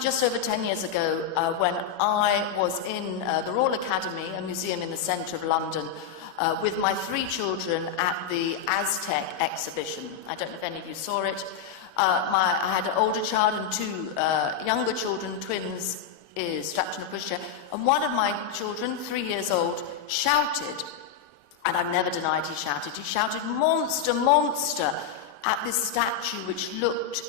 just over 10 years ago when I was in the Royal Academy, a museum in the centre of London, with my 3 children at the Aztec exhibition. I don't know if any of you saw it. I had an older child and 2 younger children, twins, strapped in a pushchair, and one of my children, 3 years old, shouted, and I've never denied he shouted, "Monster, monster," at this statue which looked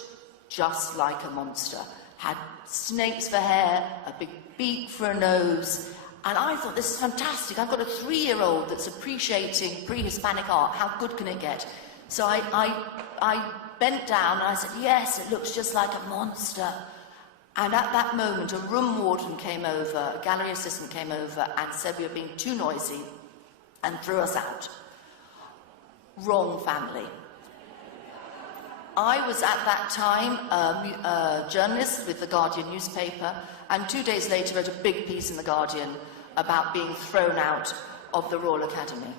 just like a monster. Had snakes for hair, a big beak for a nose, and I thought, this is fantastic. I've got a 3-year-old that's appreciating pre-Hispanic art. How good can it get? So I bent down and I said, "Yes, it looks just like a monster." And at that moment, a room warden came over, a gallery assistant came over and said we were being too noisy and threw us out. Wrong family. I was at that time a journalist with the Guardian newspaper, and 2 days later wrote a big piece in the Guardian about being thrown out of the Royal Academy.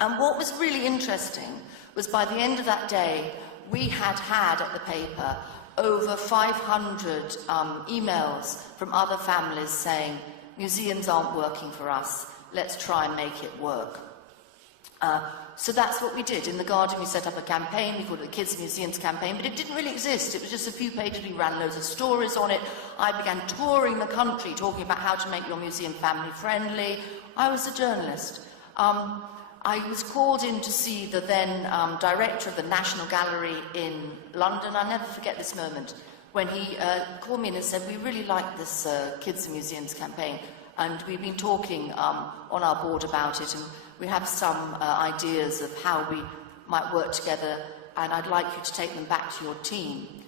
And what was really interesting was by the end of that day, we had at the paper over 500 emails from other families saying, "Museums aren't working for us, let's try and make it work." So that's what we did. In The Guardian, we set up a campaign. We called it the Kids Museums campaign, but it didn't really exist. It was just a few pages. We ran loads of stories on it. I began touring the country, talking about how to make your museum family-friendly. I was a journalist. I was called in to see the then director of the National Gallery in London. I'll never forget this moment, when he called me in and said, "We really like this Kids Museums campaign, and we've been talking on our board about it, and we have some ideas of how we might work together, and I'd like you to take them back to your team."